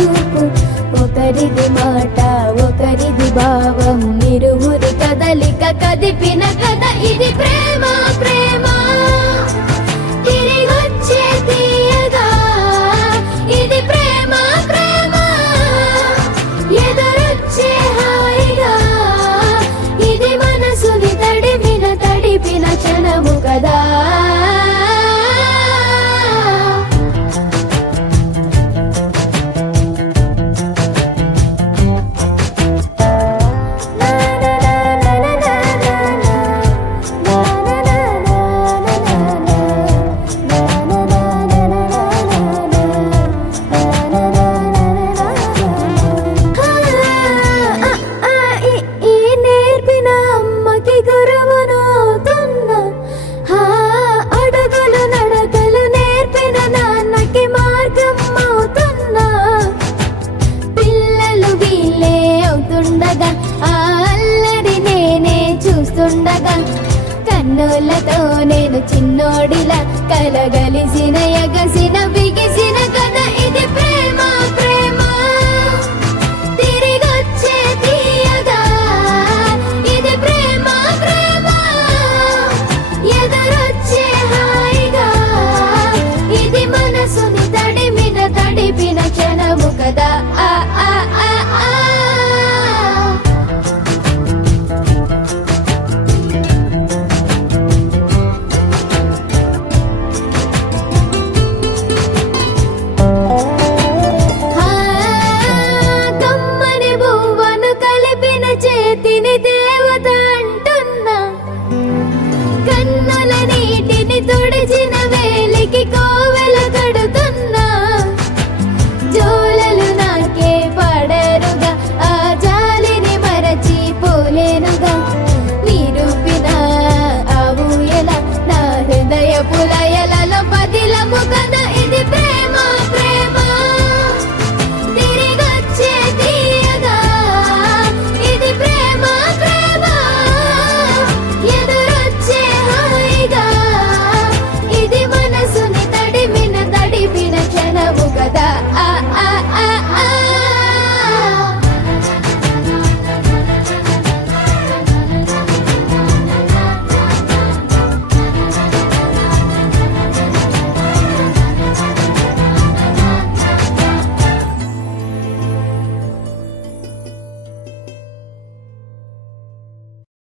చూపు, ఒకరిది మాట ఒకరిది భావం, ఇరువురి కదలిక కదిపిన కథ ఇది ప్రేమ ప్రేమ. తిరిగొచ్చే తీయగా ఇది ప్రేమ ప్రేమ, ఎదురొచ్చే హాయిగా ఇది మనసుని తడిపిన క్షణము కదా. కన్నులతో నేను చిన్నోడిలా కలగలిసిన ఎగసిన బిగిసిన కథ ఇది ప్రేమ ప్రేమ. తిరిగొచ్చే తీయగా ఇది ప్రేమ ప్రేమ, ఎదురొచ్చే హాయిగా ఇది మనసుని తడిపిన క్షణము కదా.